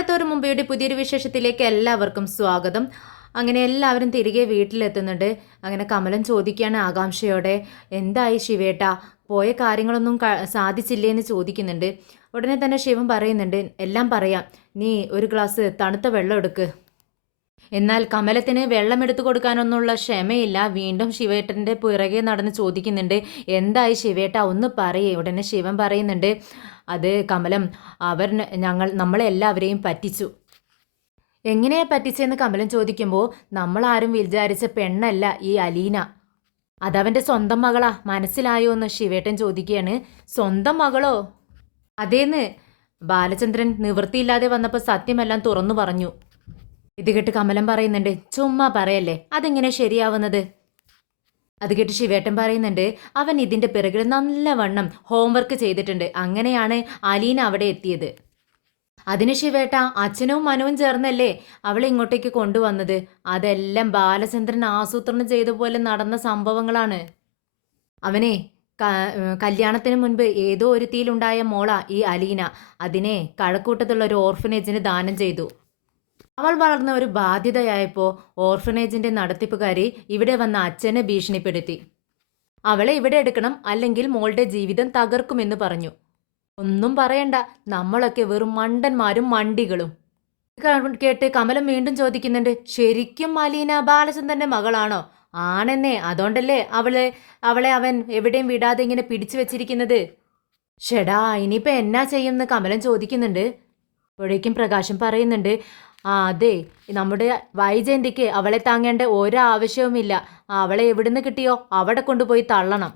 മഴത്തോരു മുമ്പയുടെ പുതിയൊരു വിശേഷത്തിലേക്ക് എല്ലാവർക്കും സ്വാഗതം. അങ്ങനെ എല്ലാവരും തിരികെ വീട്ടിലെത്തുന്നുണ്ട്. അങ്ങനെ കമലൻ ചോദിക്കുകയാണ് ആകാംക്ഷയോടെ, എന്തായി ശിവേട്ട, പോയ കാര്യങ്ങളൊന്നും സാധിച്ചില്ലേ എന്ന് ചോദിക്കുന്നുണ്ട്. ഉടനെ തന്നെ ശിവൻ പറയുന്നുണ്ട്, എല്ലാം പറയാം, നീ ഒരു ഗ്ലാസ് തണുത്ത വെള്ളം എടുക്ക്. എന്നാൽ കമലത്തിന് വെള്ളം എടുത്തു കൊടുക്കാനൊന്നുള്ള ക്ഷമയില്ല. വീണ്ടും ശിവേട്ടൻ്റെ പിറകെ നടന്ന് ചോദിക്കുന്നുണ്ട്, എന്തായി ശിവേട്ട, ഒന്ന് പറയേ. ഉടനെ ശിവൻ പറയുന്നുണ്ട്, അത് കമലം, അവർ നമ്മളെ എല്ലാവരെയും പറ്റിച്ചു. എങ്ങനെയാ പറ്റിച്ചെന്ന് കമലം ചോദിക്കുമ്പോൾ, നമ്മളാരും വിചാരിച്ച പെണ്ണല്ല ഈ അലീന, അതവൻ്റെ സ്വന്തം മകളാ, മനസ്സിലായോ എന്ന് ശിവേട്ടൻ ചോദിക്കുകയാണ്. സ്വന്തം മകളോ? അതേന്ന്. ബാലചന്ദ്രൻ നിവൃത്തിയില്ലാതെ വന്നപ്പോൾ സത്യമെല്ലാം തുറന്നു പറഞ്ഞു. ഇത് കേട്ട് കമലം പറയുന്നുണ്ട്, ചുമ്മാ പറയല്ലേ, അതെങ്ങനെ ശരിയാവുന്നത്? അത് കേട്ട് ശിവേട്ടൻ പറയുന്നുണ്ട്, അവൻ ഇതിൻ്റെ പിറകിൽ നല്ലവണ്ണം ഹോംവർക്ക് ചെയ്തിട്ടുണ്ട്, അങ്ങനെയാണ് അലീന അവിടെ എത്തിയത്. അതിന് ശിവേട്ട, അച്ഛനും മനുവും ചേർന്നല്ലേ അവളെ ഇങ്ങോട്ടേക്ക് കൊണ്ടുവന്നത്. അതെല്ലാം ബാലചന്ദ്രൻ ആസൂത്രണം ചെയ്ത പോലെ നടന്ന സംഭവങ്ങളാണ്. അവനെ കല്യാണത്തിന് മുൻപ് ഏതോ ഒരു തീയിലുണ്ടായ മോള ഈ അലീന. അതിനെ കഴക്കൂട്ടത്തുള്ള ഒരു ഓർഫനേജിന് ദാനം ചെയ്തു. അവൾ വളർന്ന ഒരു ബാധ്യതയായപ്പോൾ ഓർഫനേജിന്റെ നടത്തിപ്പുകാരി ഇവിടെ വന്ന അച്ഛനെ ഭീഷണിപ്പെടുത്തി. അവളെ ഇവിടെ എടുക്കണം, അല്ലെങ്കിൽ മോളുടെ ജീവിതം തകർക്കുമെന്ന് പറഞ്ഞു. ഒന്നും പറയണ്ട, നമ്മളൊക്കെ വെറും മണ്ടന്മാരും മണ്ടികളും. കേട്ട് കമലം വീണ്ടും ചോദിക്കുന്നുണ്ട്, ശരിക്കും അലീന ബാലചന്ദ്രന്റെ മകളാണോ? ആണെന്നേ, അതുകൊണ്ടല്ലേ അവളെ അവൻ എവിടെയും വിടാതെ ഇങ്ങനെ പിടിച്ചു വെച്ചിരിക്കുന്നത്. ഷെടാ, ഇനിയിപ്പോൾ എന്നാ ചെയ്യുമെന്ന് കമലം ചോദിക്കുന്നുണ്ട്. അപ്പോഴേക്കും പ്രകാശം പറയുന്നുണ്ട്, അതെ, നമ്മുടെ വൈജയന്തിക്ക് അവളെ താങ്ങേണ്ട ഒരാവശ്യവുമില്ല. അവളെ എവിടുന്ന് കിട്ടിയോ അവിടെ കൊണ്ടുപോയി തള്ളണം.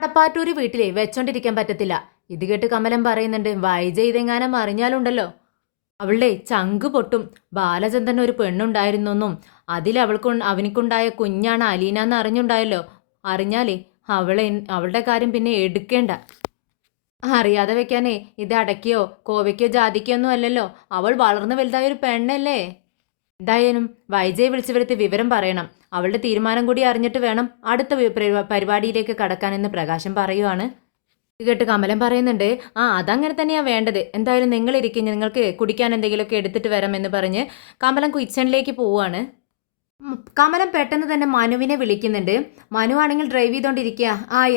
കടപ്പാറ്റൂര് വീട്ടിലെ വെച്ചോണ്ടിരിക്കാൻ പറ്റത്തില്ല. ഇത് കേട്ട് കമലം പറയുന്നുണ്ട്, വൈജയ് അറിഞ്ഞാലുണ്ടല്ലോ അവളുടെ ചങ്ക് പൊട്ടും. ബാലചന്ദ്രൻ ഒരു പെണ്ണുണ്ടായിരുന്നെന്നും അവനിക്കുണ്ടായ കുഞ്ഞാണ് അലീന എന്ന് അറിഞ്ഞുണ്ടായല്ലോ. അറിഞ്ഞാലേ അവളുടെ കാര്യം പിന്നെ എടുക്കേണ്ട. അറിയാതെ വെക്കാനേ ഇത് അടയ്ക്കയോ കോവയ്ക്കോ ജാതിക്കോ ഒന്നും അല്ലല്ലോ. അവൾ വളർന്നു വലുതായ ഒരു പെണ്ണല്ലേ. എന്തായാലും വൈജയെ വിളിച്ചു വരുത്തി വിവരം പറയണം. അവളുടെ തീരുമാനം കൂടി അറിഞ്ഞിട്ട് വേണം അടുത്ത പരിപാടിയിലേക്ക് കടക്കാനെന്ന് പ്രകാശം പറയുവാണ്. ഇത് കേട്ട് കമലം പറയുന്നുണ്ട്, അതങ്ങനെ തന്നെയാണ് വേണ്ടത്. എന്തായാലും നിങ്ങളിരിക്കും, നിങ്ങൾക്ക് കുടിക്കാൻ എന്തെങ്കിലുമൊക്കെ എടുത്തിട്ട് വരാമെന്ന് പറഞ്ഞ് കമലം കിച്ചണിലേക്ക് പോവുകയാണ്. കമലം പെട്ടെന്ന് തന്നെ മനുവിനെ വിളിക്കുന്നുണ്ട്. മനു ആണെങ്കിൽ ഡ്രൈവ് ചെയ്തോണ്ടിരിക്കുക.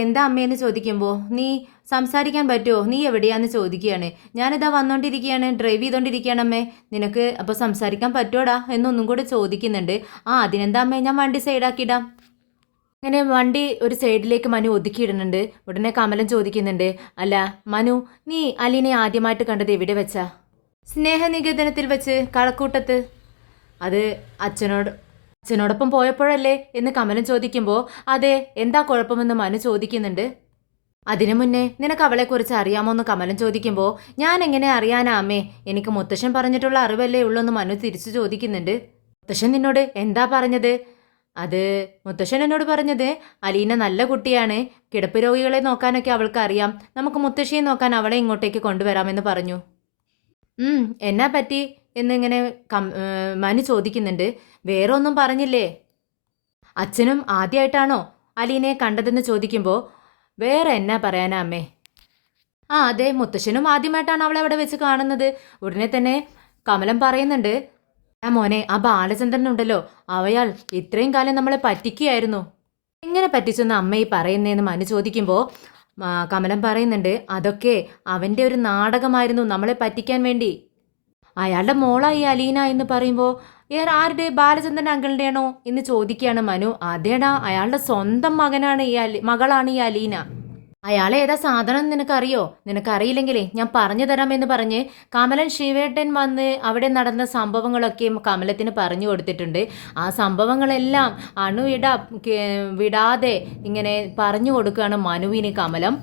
എന്താ അമ്മയെന്ന് ചോദിക്കുമ്പോൾ, നീ സംസാരിക്കാൻ പറ്റുമോ, നീ എവിടെയാന്ന് ചോദിക്കുകയാണ്. ഞാനിതാ വന്നോണ്ടിരിക്കുകയാണ്, ഡ്രൈവ് ചെയ്തോണ്ടിരിക്കുകയാണ് അമ്മേ, നിനക്ക് അപ്പോൾ സംസാരിക്കാൻ പറ്റുമോടാ എന്നൊന്നും കൂടെ ചോദിക്കുന്നുണ്ട്. അതിനെന്താ അമ്മേ, ഞാൻ വണ്ടി സൈഡാക്കിയിടാം. അങ്ങനെ വണ്ടി ഒരു സൈഡിലേക്ക് മനു ഒതുക്കിയിടുന്നുണ്ട്. ഉടനെ കമലം ചോദിക്കുന്നുണ്ട്, അല്ല മനു, നീ അലീനെ ആദ്യമായിട്ട് കണ്ടത് എവിടെ വെച്ചാ? സ്നേഹനികേതനത്തിൽ വെച്ച്, കളക്കൂട്ടത്ത്. അത് അച്ഛനോടൊപ്പം പോയപ്പോഴല്ലേ എന്ന് കമലം ചോദിക്കുമ്പോൾ, അതെ, എന്താ കുഴപ്പമെന്ന് മനു ചോദിക്കുന്നുണ്ട്. അതിനു മുന്നേ നിനക്ക് അവളെക്കുറിച്ച് അറിയാമോ എന്ന് കമലം ചോദിക്കുമ്പോൾ, ഞാൻ എങ്ങനെ അറിയാനാ അമ്മേ, എനിക്ക് മുത്തശ്ശൻ പറഞ്ഞിട്ടുള്ള അറിവല്ലേ ഉള്ളൂ എന്ന് മനു തിരിച്ചു ചോദിക്കുന്നുണ്ട്. മുത്തശ്ശൻ നിന്നോട് എന്താ പറഞ്ഞത്? അത് മുത്തശ്ശൻ എന്നോട് പറഞ്ഞത്, അലീന നല്ല കുട്ടിയാണ്, കിടപ്പ് രോഗികളെ നോക്കാനൊക്കെ അവൾക്ക് അറിയാം, നമുക്ക് മുത്തശ്ശിയെ നോക്കാൻ അവളെ ഇങ്ങോട്ടേക്ക് കൊണ്ടുവരാമെന്ന് പറഞ്ഞു. എന്നാ പറ്റി എന്നിങ്ങനെ മനു ചോദിക്കുന്നുണ്ട്. വേറെ ഒന്നും പറഞ്ഞില്ലേ? അച്ഛനും ആദ്യമായിട്ടാണോ അലീനയെ കണ്ടതെന്ന് ചോദിക്കുമ്പോൾ, വേറെ എന്നാ പറയാനാ അമ്മേ? അതെ, മുത്തശ്ശനും ആദ്യമായിട്ടാണ് അവളെ അവിടെ വെച്ച് കാണുന്നത്. ഉടനെ തന്നെ കമലം പറയുന്നുണ്ട്, മോനെ, ആ ബാലചന്ദ്രനുണ്ടല്ലോ, അവയാൾ ഇത്രയും കാലം നമ്മളെ പറ്റിക്കുകയായിരുന്നു. എങ്ങനെ പറ്റിച്ചെന്ന് അമ്മ ഈ പറയുന്നതെന്ന് മനു ചോദിക്കുമ്പോൾ കമലം പറയുന്നുണ്ട്, അതൊക്കെ അവൻ്റെ ഒരു നാടകമായിരുന്നു നമ്മളെ പറ്റിക്കാൻ വേണ്ടി. അയാളുടെ മോളായി അലീന എന്ന് പറയുമ്പോൾ, ആരുടെ, ബാലചന്ദ്രൻ അങ്കിളിൻ്റെ ആണോ എന്ന് ചോദിക്കുകയാണ് മനു. അതേടാ, അയാളുടെ സ്വന്തം മകളാണ് ഈ അലീന. അയാളെ ഏതാ സാധനം നിനക്കറിയോ? നിനക്കറിയില്ലെങ്കിലേ ഞാൻ പറഞ്ഞു തരാമെന്ന് പറഞ്ഞ് കമലൻ ശിവേട്ടൻ വന്ന് അവിടെ നടന്ന സംഭവങ്ങളൊക്കെ കമലത്തിന് പറഞ്ഞു കൊടുത്തിട്ടുണ്ട്. ആ സംഭവങ്ങളെല്ലാം വിടാതെ ഇങ്ങനെ പറഞ്ഞു കൊടുക്കുകയാണ് മനുവിന് കമലം.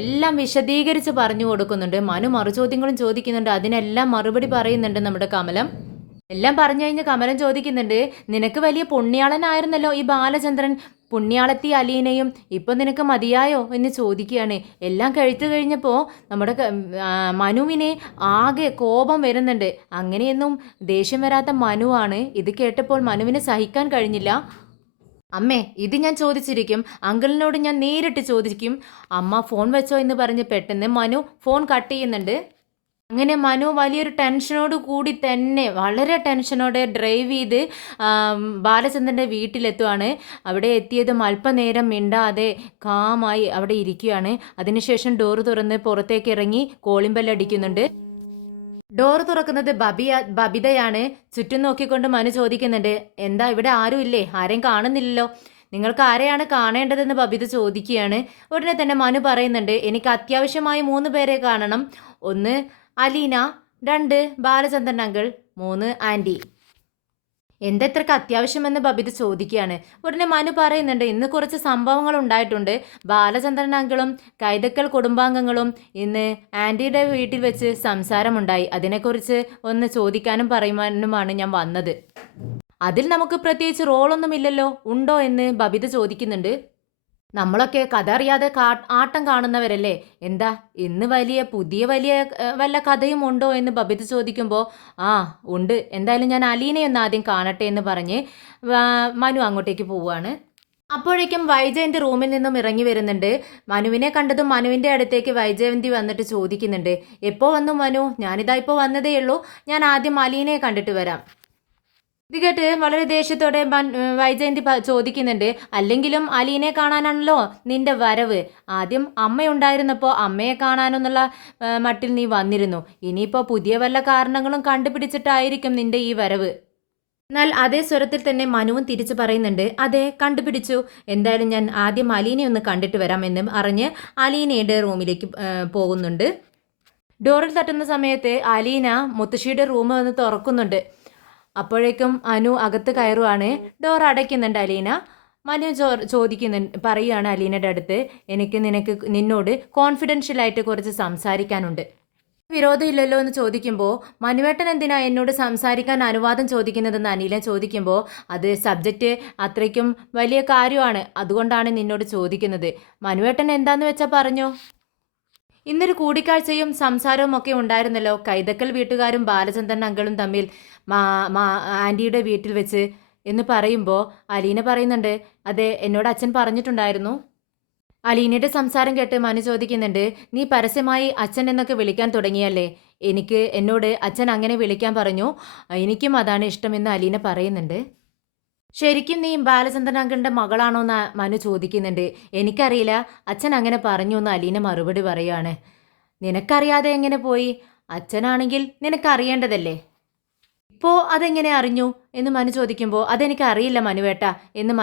എല്ലാം വിശദീകരിച്ച് പറഞ്ഞു കൊടുക്കുന്നുണ്ട്. മനു മറുചോദ്യങ്ങളും ചോദിക്കുന്നുണ്ട്. അതിനെല്ലാം മറുപടി പറയുന്നുണ്ട് നമ്മുടെ കമലം. എല്ലാം പറഞ്ഞു കഴിഞ്ഞ് കമലം ചോദിക്കുന്നുണ്ട്, നിനക്ക് വലിയ പുണ്യാളനായിരുന്നല്ലോ ഈ ബാലചന്ദ്രൻ, പുണ്യാളത്തി അലീനയും ഇപ്പം നിനക്ക് മതിയായോ എന്ന് ചോദിക്കുകയാണ്. എല്ലാം കഴിച്ചു കഴിഞ്ഞപ്പോൾ നമ്മുടെ മനുവിനെ ആകെ കോപം വരുന്നുണ്ട്. അങ്ങനെയൊന്നും ദേഷ്യം വരാത്ത മനുവാണ്. ഇത് കേട്ടപ്പോൾ മനുവിന് സഹിക്കാൻ കഴിഞ്ഞില്ല. അമ്മേ, ഇത് ഞാൻ ചോദിച്ചിരിക്കും, അങ്കിളിനോട് ഞാൻ നേരിട്ട് ചോദിക്കും. അമ്മ ഫോൺ വെച്ചോ എന്ന് പറഞ്ഞ് പെട്ടെന്ന് മനു ഫോൺ കട്ട് ചെയ്യുന്നുണ്ട്. അങ്ങനെ മനു വലിയൊരു ടെൻഷനോട് കൂടി തന്നെ വളരെ ടെൻഷനോടെ ഡ്രൈവ് ചെയ്ത് ബാലചന്ദ്രൻ്റെ വീട്ടിലെത്തുവാണ്. അവിടെ എത്തിയതും അല്പനേരം മിണ്ടാതെ കാമായി അവിടെ ഇരിക്കുകയാണ്. അതിനുശേഷം ഡോറ് തുറന്ന് പുറത്തേക്ക് ഇറങ്ങി കോളിംഗ് ബെല്ലടിക്കുന്നുണ്ട്. ഡോറ് തുറക്കുന്നത് ബബിതയാണ്. ചുറ്റും നോക്കിക്കൊണ്ട് മനു ചോദിക്കുന്നുണ്ട്, എന്താ ഇവിടെ ആരും ഇല്ലേ? ആരെയും കാണുന്നില്ലല്ലോ. നിങ്ങൾക്ക് ആരെയാണ് കാണേണ്ടതെന്ന് ബബിത ചോദിക്കുകയാണ്. ഉടനെ തന്നെ മനു പറയുന്നുണ്ട്, എനിക്ക് അത്യാവശ്യമായി 3 പേരെ കാണണം. 1 അലീന, 2 ബാലചന്ദ്രൻ അങ്കിൾ, 3 ആൻറ്റി. എന്തെത്രക്ക് അത്യാവശ്യമെന്ന് ബബിത ചോദിക്കുകയാണ്. ഉടനെ മനു പറയുന്നുണ്ട്, ഇന്ന് കുറച്ച് സംഭവങ്ങൾ ഉണ്ടായിട്ടുണ്ട്. ബാലചന്ദ്രൻ അങ്കിളും കൈതക്കൽ കുടുംബാംഗങ്ങളും ഇന്ന് ആൻറ്റിയുടെ വീട്ടിൽ വെച്ച് സംസാരമുണ്ടായി. അതിനെക്കുറിച്ച് ഒന്ന് ചോദിക്കാനും പറയുവാനുമാണ് ഞാൻ വന്നത്. അതിൽ നമുക്ക് പ്രത്യേകിച്ച് റോളൊന്നുമില്ലല്ലോ, ഉണ്ടോ എന്ന് ബബിത ചോദിക്കുന്നുണ്ട്. നമ്മളൊക്കെ കഥ അറിയാതെ ആട്ടം കാണുന്നവരല്ലേ, എന്താ ഇന്ന് പുതിയ വല്ല കഥയും ഉണ്ടോ എന്ന് ബബിത ചോദിക്കുമ്പോൾ ആ ഉണ്ട്, എന്തായാലും ഞാൻ അലീനയെ ഒന്ന് ആദ്യം കാണട്ടെ എന്ന് പറഞ്ഞ് മനു അങ്ങോട്ടേക്ക് പോവുകയാണ്. അപ്പോഴേക്കും വൈജയന്തി റൂമിൽ നിന്നും ഇറങ്ങി വരുന്നുണ്ട്. മനുവിനെ കണ്ടതും മനുവിൻ്റെ അടുത്തേക്ക് വൈജയന്തി വന്നിട്ട് ചോദിക്കുന്നുണ്ട്, എപ്പോൾ വന്നു മനു? ഞാനിതാ ഇപ്പോൾ വന്നതേ ഉള്ളൂ, ഞാൻ ആദ്യം അലീനയെ കണ്ടിട്ട് വരാം. ഇത് കേട്ട് വളരെ ദേഷ്യത്തോടെ വൈജയന്തി ചോദിക്കുന്നുണ്ട്, അല്ലെങ്കിലും അലീനെ കാണാനാണല്ലോ നിന്റെ വരവ്. ആദ്യം അമ്മയുണ്ടായിരുന്നപ്പോൾ അമ്മയെ കാണാനെന്നുള്ള മട്ടിൽ നീ വന്നിരുന്നു. ഇനിയിപ്പോൾ പുതിയ വല്ല കാരണങ്ങളും കണ്ടുപിടിച്ചിട്ടായിരിക്കും നിന്റെ ഈ വരവ്. എന്നാൽ അതേ സ്വരത്തിൽ തന്നെ മനുവും തിരിച്ചു പറയുന്നുണ്ട്, അതെ കണ്ടുപിടിച്ചു. എന്തായാലും ഞാൻ ആദ്യം അലീനെ ഒന്ന് കണ്ടിട്ട് വരാം എന്ന് അറിഞ്ഞ് അലീനയുടെ റൂമിലേക്ക് പോകുന്നുണ്ട്. ഡോറിൽ തട്ടുന്ന സമയത്ത് അലീന മുത്തശ്ശിയുടെ റൂം വന്ന് തുറക്കുന്നുണ്ട്. അപ്പോഴേക്കും അനു അകത്ത് കയറുവാണ്. ഡോർ അടയ്ക്കുന്നുണ്ട് അലീന. മനു പറയുകയാണ് അലീനയുടെ അടുത്ത്, എനിക്ക് നിന്നോട് കോൺഫിഡൻഷ്യലായിട്ട് കുറച്ച് സംസാരിക്കാനുണ്ട്. വിരോധമില്ലല്ലോ എന്ന് ചോദിക്കുമ്പോൾ, മനുവേട്ടൻ എന്തിനാ എന്നോട് സംസാരിക്കാൻ അനുവാദം ചോദിക്കുന്നതെന്ന് അനില ചോദിക്കുമ്പോൾ, അത് സബ്ജക്റ്റ് അത്രയ്ക്കും വലിയ കാര്യമാണ്, അതുകൊണ്ടാണ് നിന്നോട് ചോദിക്കുന്നത്. മനുവേട്ടൻ എന്താന്ന് വെച്ചാൽ പറഞ്ഞോ. ഇന്നൊരു കൂടിക്കാഴ്ചയും സംസാരവും ഒക്കെ ഉണ്ടായിരുന്നല്ലോ കൈതക്കൽ വീട്ടുകാരും ബാലചന്ദ്രൻ അങ്കിളും തമ്മിൽ ആൻറ്റിയുടെ വീട്ടിൽ വെച്ച് എന്ന് പറയുമ്പോൾ അലീന പറയുന്നുണ്ട്, അതെ എന്നോട് അച്ഛൻ പറഞ്ഞിട്ടുണ്ടായിരുന്നു. അലീനയുടെ സംസാരം കേട്ട് മനു ചോദിക്കുന്നുണ്ട്, നീ പരസ്യമായി അച്ഛൻ എന്നൊക്കെ വിളിക്കാൻ തുടങ്ങിയല്ലേ? എന്നോട് അച്ഛൻ അങ്ങനെ വിളിക്കാൻ പറഞ്ഞു, എനിക്കും അതാണ് ഇഷ്ടമെന്ന് അലീന പറയുന്നുണ്ട്. ശരിക്കും നീ ബാലചന്ദ്രൻ അങ്കിളിൻ്റെ മകളാണോ എന്ന് മനു ചോദിക്കുന്നുണ്ട്. എനിക്കറിയില്ല, അച്ഛൻ അങ്ങനെ പറഞ്ഞു എന്ന് അലീന മറുപടി പറയുകയാണ്. നിനക്കറിയാതെ എങ്ങനെ പോയി? അച്ഛനാണെങ്കിൽ നിനക്കറിയേണ്ടതല്ലേ. ഇപ്പോൾ അതെങ്ങനെ അറിഞ്ഞു എന്ന് മനു ചോദിക്കുമ്പോൾ, അതെനിക്കറിയില്ല മനുവേട്ട എന്ന്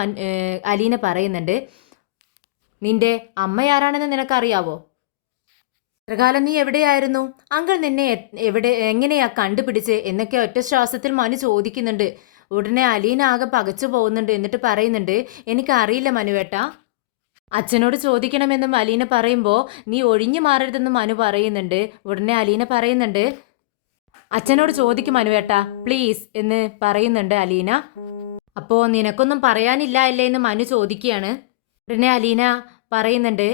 അലീന പറയുന്നുണ്ട്. നിന്റെ അമ്മയാരാണെന്ന് നിനക്കറിയാവോ? ഇത്രകാലം നീ എവിടെയായിരുന്നു? അങ്കിൾ നിന്നെ എങ്ങനെയാ കണ്ടുപിടിച്ച് എന്നൊക്കെ ഒറ്റ ശ്വാസത്തിൽ മനു ചോദിക്കുന്നുണ്ട്. ഉടനെ അലീന ആകെ പകച്ചു പോകുന്നുണ്ട്. എന്നിട്ട് പറയുന്നുണ്ട്, എനിക്കറിയില്ല മനുവേട്ട. അച്ഛനോട് ചോദിക്കണമെന്നും അലീന പറയുമ്പോൾ, നീ ഒഴിഞ്ഞു മാറരുതെന്നും മനു പറയുന്നുണ്ട്. ഉടനെ അലീന പറയുന്നുണ്ട്, അച്ഛനോട് ചോദിക്കും മനുവേട്ട പ്ലീസ് എന്ന് പറയുന്നുണ്ട് അലീന. അപ്പോൾ നിനക്കൊന്നും പറയാനില്ല അല്ലേ എന്ന് മനു ചോദിക്കുകയാണ്. ഉടനെ അലീന പറയുന്നുണ്ട്,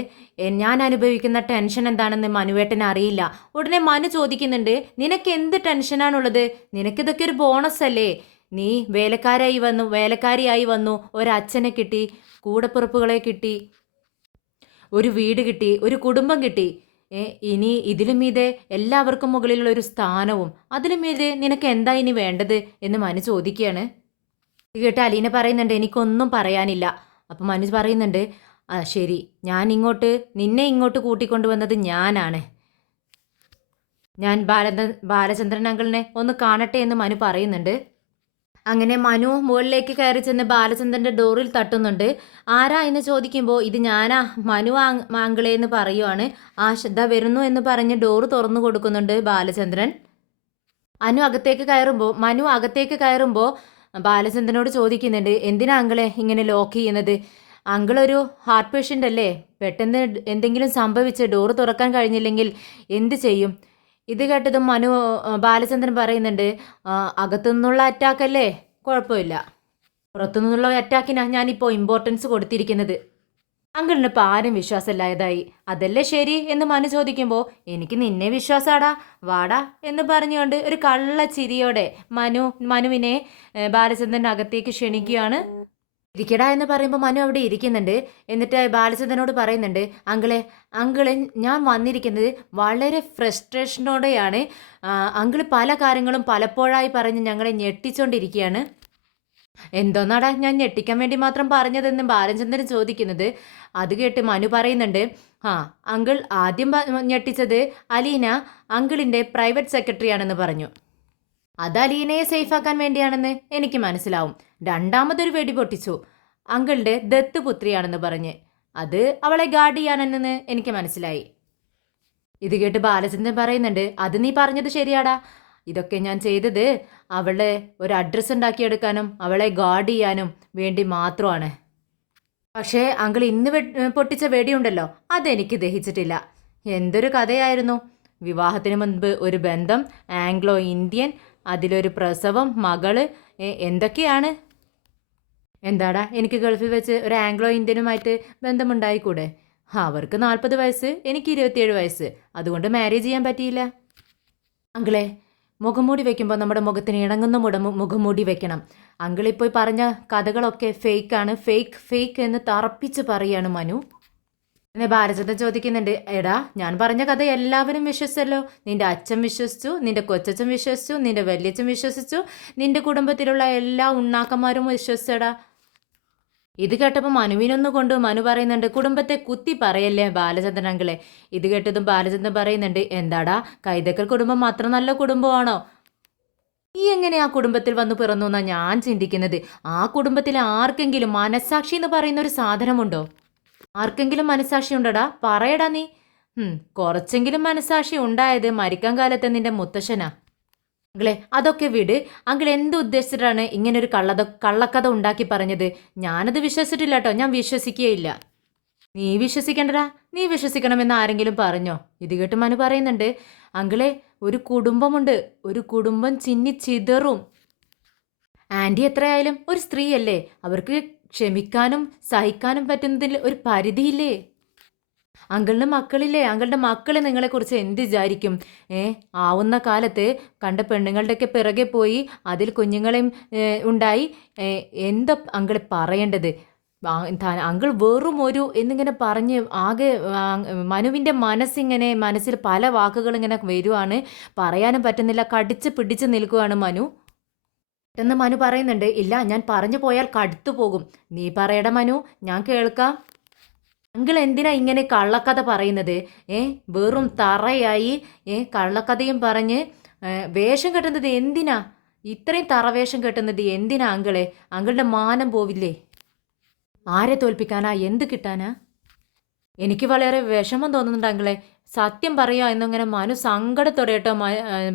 ഞാൻ അനുഭവിക്കുന്ന ടെൻഷൻ എന്താണെന്ന് മനുവേട്ടന് അറിയില്ല. ഉടനെ മനു ചോദിക്കുന്നുണ്ട്, നിനക്ക് എന്ത് ടെൻഷനാണുള്ളത്? നിനക്കിതൊക്കെ ഒരു ബോണസ് അല്ലേ? നീ വേലക്കാരിയായി വന്നു, ഒരച്ഛനെ കിട്ടി, കൂടപ്പിറപ്പുകളെ കിട്ടി, ഒരു വീട് കിട്ടി, ഒരു കുടുംബം കിട്ടി. ഇനി ഇതിലും മീതെ എല്ലാവർക്കും മുകളിലുള്ള ഒരു സ്ഥാനവും, അതിലും മീതെ നിനക്ക് എന്താ ഇനി വേണ്ടത് എന്ന് മനു ചോദിക്കുകയാണ്. ഇത് കേട്ട് അലീന പറയുന്നുണ്ട്, എനിക്കൊന്നും പറയാനില്ല. അപ്പം മനു പറയുന്നുണ്ട്, ശരി, നിന്നെ ഇങ്ങോട്ട് കൂട്ടിക്കൊണ്ടുവന്നത് ഞാനാണ്. ഞാൻ ബാലചന്ദ്രൻ അങ്കിളിനെ ഒന്ന് കാണട്ടെ എന്ന് മനു പറയുന്നുണ്ട്. അങ്ങനെ മനു മുകളിലേക്ക് കയറി ചെന്ന് ബാലചന്ദ്രൻ്റെ ഡോറിൽ തട്ടുന്നുണ്ട്. ആരാ എന്ന് ചോദിക്കുമ്പോൾ, ഇത് ഞാനാ മനു ആങ്കിളെ എന്ന് പറയുവാണ്. ശ്രദ്ധ വരുന്നു എന്ന് പറഞ്ഞ് ഡോറ് തുറന്നു കൊടുക്കുന്നുണ്ട് ബാലചന്ദ്രൻ. മനു അകത്തേക്ക് കയറുമ്പോൾ ബാലചന്ദ്രനോട് ചോദിക്കുന്നുണ്ട്, എന്തിനാ അങ്കിളെ ഇങ്ങനെ ലോക്ക് ചെയ്യുന്നത്? അങ്കിളൊരു ഹാർട്ട് പേഷ്യൻ്റ് അല്ലേ? പെട്ടെന്ന് എന്തെങ്കിലും സംഭവിച്ച് ഡോറ് തുറക്കാൻ കഴിഞ്ഞില്ലെങ്കിൽ എന്ത് ചെയ്യും? ഇത് കേട്ടതും ബാലചന്ദ്രൻ പറയുന്നുണ്ട്, അകത്തുനിന്നുള്ള അറ്റാക്കല്ലേ, കുഴപ്പമില്ല. പുറത്തുനിന്നുള്ള അറ്റാക്കിനാണ് ഞാനിപ്പോൾ ഇമ്പോർട്ടൻസ് കൊടുത്തിരിക്കുന്നത്. അങ്കിളിന് ഇപ്പോൾ ആരും വിശ്വാസമില്ലായതായി, അതല്ലേ ശരി എന്ന് മനു ചോദിക്കുമ്പോൾ, എനിക്ക് നിന്നെ വിശ്വാസാടാ, വാടാ എന്ന് പറഞ്ഞുകൊണ്ട് ഒരു കള്ള ചിരിയോടെ മനുവിനെ ബാലചന്ദ്രൻ അകത്തേക്ക് ക്ഷണിക്കുകയാണ്. ഇരിക്കടാ എന്ന് പറയുമ്പോൾ മനു അവിടെ ഇരിക്കുന്നുണ്ട്. എന്നിട്ട് ബാലചന്ദ്രനോട് പറയുന്നുണ്ട്, അങ്കിളെ അങ്കിള് ഞാൻ വന്നിരിക്കുന്നത് വളരെ ഫ്രസ്ട്രേഷനോടെയാണ്. അങ്കിള് പല കാര്യങ്ങളും പലപ്പോഴായി പറഞ്ഞ് ഞങ്ങളെ ഞെട്ടിച്ചുകൊണ്ടിരിക്കുകയാണ്. എന്തോന്നാടാ ഞാൻ ഞെട്ടിക്കാൻ വേണ്ടി മാത്രം പറഞ്ഞതെന്ന് ബാലചന്ദ്രൻ ചോദിക്കുന്നത്. അത് കേട്ട് മനു പറയുന്നുണ്ട്, ആ അങ്കിൾ ആദ്യം ഞെട്ടിച്ചത് അലീന അങ്കിളിൻ്റെ പ്രൈവറ്റ് സെക്രട്ടറി ആണെന്ന് പറഞ്ഞു. അത് അലീനയെ സേഫാക്കാൻ വേണ്ടിയാണെന്ന് എനിക്ക് മനസ്സിലാവും. രണ്ടാമതൊരു വെടി പൊട്ടിച്ചു, അങ്കിളുടെ ദത്തുപുത്രിയാണെന്ന് പറഞ്ഞ്. അത് അവളെ ഗാർഡ് ചെയ്യാനെന്ന് എനിക്ക് മനസ്സിലായി. ഇത് കേട്ട് ബാലചന്ദ്രൻ പറയുന്നുണ്ട്, അത് നീ പറഞ്ഞത് ശരിയാടാ. ഇതൊക്കെ ഞാൻ ചെയ്തത് അവളെ ഒരു അഡ്രസ്സ് ഉണ്ടാക്കിയെടുക്കാനും അവളെ ഗാർഡ് ചെയ്യാനും വേണ്ടി മാത്രമാണ്. പക്ഷേ അങ്കിൾ ഇന്ന് പൊട്ടിച്ച വെടിയുണ്ടല്ലോ, അതെനിക്ക് ദഹിച്ചിട്ടില്ല. എന്തൊരു കഥയായിരുന്നു. വിവാഹത്തിന് മുൻപ് ഒരു ബന്ധം, ആംഗ്ലോ ഇന്ത്യൻ, അതിലൊരു പ്രസവം, മകള്, എന്തൊക്കെയാണ്. എന്താടാ എനിക്ക് ഗൾഫിൽ വെച്ച് ഒരു ആംഗ്ലോ ഇന്ത്യനുമായിട്ട് ബന്ധമുണ്ടായിക്കൂടെ? അവർക്ക് 40 വയസ്സ്, എനിക്ക് 27 വയസ്സ്. അതുകൊണ്ട് മാരേജ് ചെയ്യാൻ പറ്റിയില്ല. അങ്കിളെ മുഖംമൂടി വെക്കുമ്പോൾ നമ്മുടെ മുഖത്തിന് ഇണങ്ങുന്ന മുഖംമൂടി വെക്കണം. അങ്കിളിപ്പോൾ പറഞ്ഞ കഥകളൊക്കെ ഫേക്കാണ്, ഫേക്ക് ഫേക്ക് എന്ന് തറപ്പിച്ച് പറയാണ് മനു. എന്നെ ബാലചന്ദ്രൻ ചോദിക്കുന്നുണ്ട്, എടാ ഞാൻ പറഞ്ഞ കഥ എല്ലാവരും വിശ്വസിച്ചല്ലോ. നിന്റെ അച്ഛൻ വിശ്വസിച്ചു, നിന്റെ കൊച്ചച്ഛൻ വിശ്വസിച്ചു, നിന്റെ വല്യച്ഛൻ വിശ്വസിച്ചു, നിന്റെ കുടുംബത്തിലുള്ള എല്ലാ ഉണ്ണാക്കന്മാരും വിശ്വസിച്ചടാ. ഇത് കേട്ടപ്പോൾ മനുവിനൊന്നു കൊണ്ട് മനു പറയുന്നുണ്ട്, കുടുംബത്തെ കുത്തി പറയല്ലേ ബാലചന്ദ്രൻ അങ്കിളെ. ഇത് കേട്ടതും ബാലചന്ദ്രൻ പറയുന്നുണ്ട്, എന്താടാ കൈതക്കൽ കുടുംബം അത്ര നല്ല കുടുംബമാണോ? നീ എങ്ങനെ ആ കുടുംബത്തിൽ വന്നു പിറന്നു എന്നാണ് ഞാൻ ചിന്തിക്കുന്നത്. ആ കുടുംബത്തിലെ ആർക്കെങ്കിലും മനസ്സാക്ഷി എന്ന് പറയുന്ന ഒരു സാധനമുണ്ടോ? ആർക്കെങ്കിലും മനസ്സാക്ഷി ഉണ്ടടാ? പറയടാ നീ. കുറച്ചെങ്കിലും മനസ്സാക്ഷി ഉണ്ടായത് മരിക്കാൻ കാലത്ത് നിന്റെ മുത്തശ്ശനാ. അങ്കിളെ അതൊക്കെ വിട്. അങ്കിൾ എന്ത് ഉദ്ദേശിച്ചിട്ടാണ് ഇങ്ങനൊരു കള്ളക്കഥ ഉണ്ടാക്കി പറഞ്ഞത്? ഞാനത് വിശ്വസിച്ചിട്ടില്ല കേട്ടോ, ഞാൻ വിശ്വസിക്കുകയില്ല. നീ വിശ്വസിക്കണ്ടടാ, നീ വിശ്വസിക്കണമെന്ന് ആരെങ്കിലും പറഞ്ഞോ? ഇത് കേട്ട് മനു പറയുന്നുണ്ട്, അങ്കിളെ ഒരു കുടുംബമുണ്ട്, ഒരു കുടുംബം ചിന്നിച്ചിതറും. ആൻറ്റി എത്രയായാലും ഒരു സ്ത്രീയല്ലേ, അവർക്ക് ക്ഷമിക്കാനും സഹിക്കാനും പറ്റുന്നതിൽ ഒരു പരിധിയില്ലേ? അങ്കിളിന് മക്കളില്ലേ? അങ്കിളുടെ മക്കൾ നിങ്ങളെക്കുറിച്ച് എന്ത് വിചാരിക്കും? ആവുന്ന കാലത്ത് കണ്ട പെണ്ണുങ്ങളുടെയൊക്കെ പിറകെ പോയി അതിൽ കുഞ്ഞുങ്ങളെയും ഉണ്ടായി. എന്താ അങ്കിൾ പറയേണ്ടത്? അങ്കിൾ വെറും ഒരു എന്നിങ്ങനെ പറഞ്ഞ് ആകെ മനുവിൻ്റെ മനസ്സിൽ പല വാക്കുകൾ ഇങ്ങനെ വരുവാണ്. പറയാനും പറ്റുന്നില്ല, കടിച്ച് പിടിച്ച് നിൽക്കുകയാണ് മനു. എന്ന് മനു പറയുന്നുണ്ട്, ഇല്ല ഞാൻ പറഞ്ഞു പോയാൽ കടുത്തു പോകും. നീ പറയട മനു, ഞാൻ കേൾക്കാം. അങ്കിൾ എന്തിനാ ഇങ്ങനെ കള്ളക്കഥ പറയുന്നത്? വെറും തറയായി കള്ളക്കഥയും പറഞ്ഞ് വേഷം കെട്ടുന്നത് എന്തിനാ? ഇത്രയും തറവേഷം കെട്ടുന്നത് എന്തിനാ അങ്കിളെ? അങ്കിളുടെ മാനം പോവില്ലേ? ആരെ തോൽപ്പിക്കാനാ? എന്ത് കിട്ടാനാ? എനിക്ക് വളരെ വിഷമം തോന്നുന്നുണ്ട് അങ്കിളെ. സത്യം പറയാ എന്നിങ്ങനെ മനു സങ്കടത്തോടെ കേട്ടോ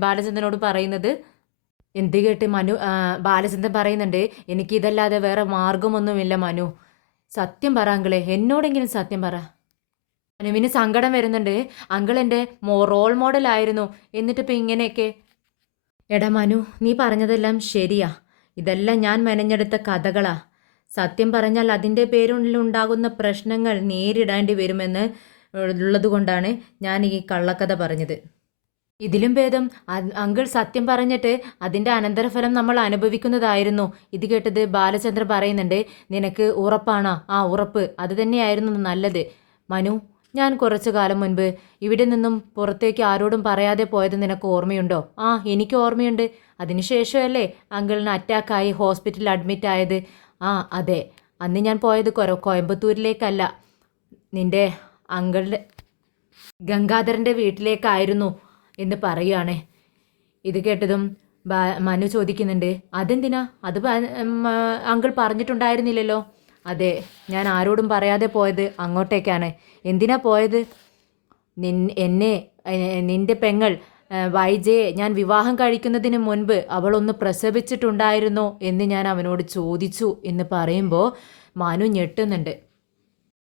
ബാലചന്ദ്രനോട് പറയുന്നത്. എന്ത് കേട്ട് മനു ബാലചന്ദ്രൻ പറയുന്നുണ്ട്, എനിക്കിതല്ലാതെ വേറെ മാർഗമൊന്നുമില്ല മനു. സത്യം പറ അങ്കിളെ, എന്നോടെങ്കിലും സത്യം പറ. മനുവിന് സങ്കടം വരുന്നുണ്ട്. അങ്കിൾ എൻ്റെ റോൾ മോഡലായിരുന്നു, എന്നിട്ടിപ്പോൾ ഇങ്ങനെയൊക്കെ. എടാ മനു, നീ പറഞ്ഞതെല്ലാം ശരിയാ. ഇതെല്ലാം ഞാൻ മെനഞ്ഞെടുത്ത കഥകളാ. സത്യം പറഞ്ഞാൽ അതിൻ്റെ പേരിലുണ്ടാകുന്ന പ്രശ്നങ്ങൾ നേരിടേണ്ടി വരുമെന്ന് ഉള്ളതുകൊണ്ടാണ് ഞാൻ ഈ കള്ളക്കഥ പറഞ്ഞത്. ഇതിലും ഭേദം അങ്കിൾ സത്യം പറഞ്ഞിട്ട് അതിൻ്റെ അനന്തരഫലം നമ്മൾ അനുഭവിക്കുന്നതായിരുന്നു. ഇത് കേട്ടത് ബാലചന്ദ്രൻ പറയുന്നുണ്ട്, നിനക്ക് ഉറപ്പാണോ? ആ ഉറപ്പ്, അത് തന്നെയായിരുന്നു നല്ലത്. മനു, ഞാൻ കുറച്ചു കാലം മുൻപ് ഇവിടെ നിന്നും പുറത്തേക്ക് ആരോടും പറയാതെ പോയത് നിനക്ക് ഓർമ്മയുണ്ടോ? ആ എനിക്ക് ഓർമ്മയുണ്ട്. അതിനുശേഷമല്ലേ അങ്കിളിന് അറ്റാക്കായി ഹോസ്പിറ്റലിൽ അഡ്മിറ്റ് ആയത്? ആ അതെ, അന്ന് ഞാൻ പോയത് കോയമ്പത്തൂരിലേക്കല്ല, നിൻ്റെ അങ്കിളുടെ ഗംഗാധരൻ്റെ വീട്ടിലേക്കായിരുന്നു എന്ന് പറയുകയാണേ. ഇത് കേട്ടതും മനു ചോദിക്കുന്നുണ്ട്, അതെന്തിനാ? അത് അങ്കിൾ പറഞ്ഞിട്ടുണ്ടായിരുന്നില്ലല്ലോ. അതെ, ഞാൻ ആരോടും പറയാതെ പോയത് അങ്ങോട്ടേക്കാണ്. എന്തിനാ പോയത്? നിന്റെ പെങ്ങൾ വൈജയെ ഞാൻ വിവാഹം കഴിക്കുന്നതിന് മുൻപ് അവളൊന്ന് പ്രസവിച്ചിട്ടുണ്ടായിരുന്നോ എന്ന് ഞാൻ അവനോട് ചോദിച്ചു എന്ന് പറയുമ്പോൾ മനു ഞെട്ടുന്നുണ്ട്.